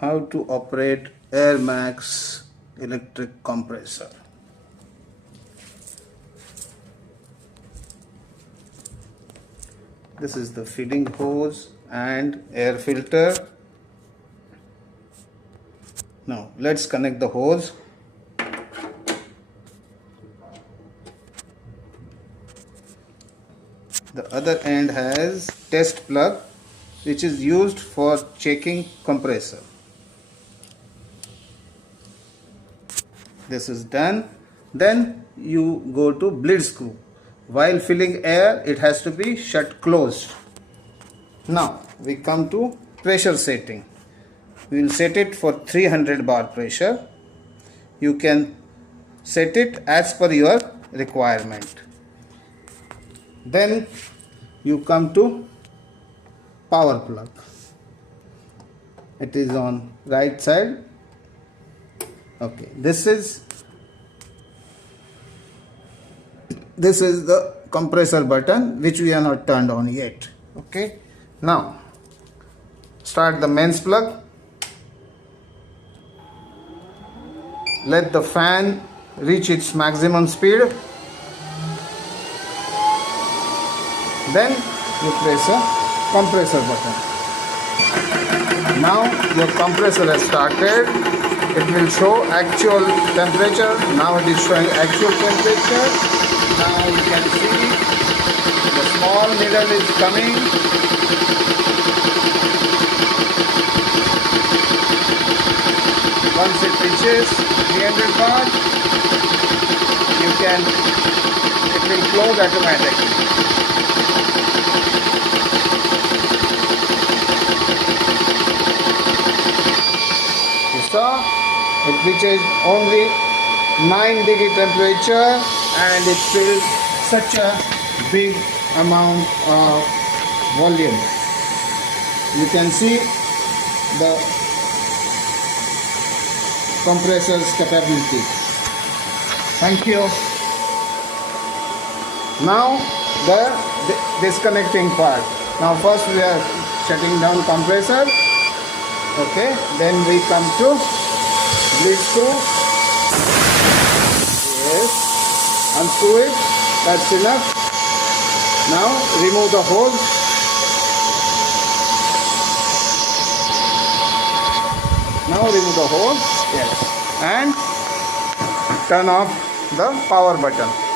How to operate Airmax electric compressor. This is the feeding hose and air filter. Now let's connect the hose. The other end has test plug which is used for checking compressor. This is done. Then you go to bleed screw. While filling air, it has to be shut closed. Now we come to pressure setting. We will set it for 300 bar pressure. You can set it as per your requirement. Then you come to power plug. It is on right side. Okay, this is the compressor button which we are not turned on yet. Okay, now start the mains plug. Let the fan reach its maximum speed. Then you press a compressor button. Now your compressor has started. It will show actual temperature. Now it is showing actual temperature. Now you can see the small needle is coming. Once it reaches 300 bar, it will close automatically. You saw? It reaches only 9-degree temperature and it fills such a big amount of volume. You can see the compressor's capability. Thank you. Now the disconnecting part. Now first we are shutting down compressor. Okay, then we come to bleed screw. Yes, unscrew it. That's enough. Now remove the hose. Now remove the hose. Yes, and turn off the power button.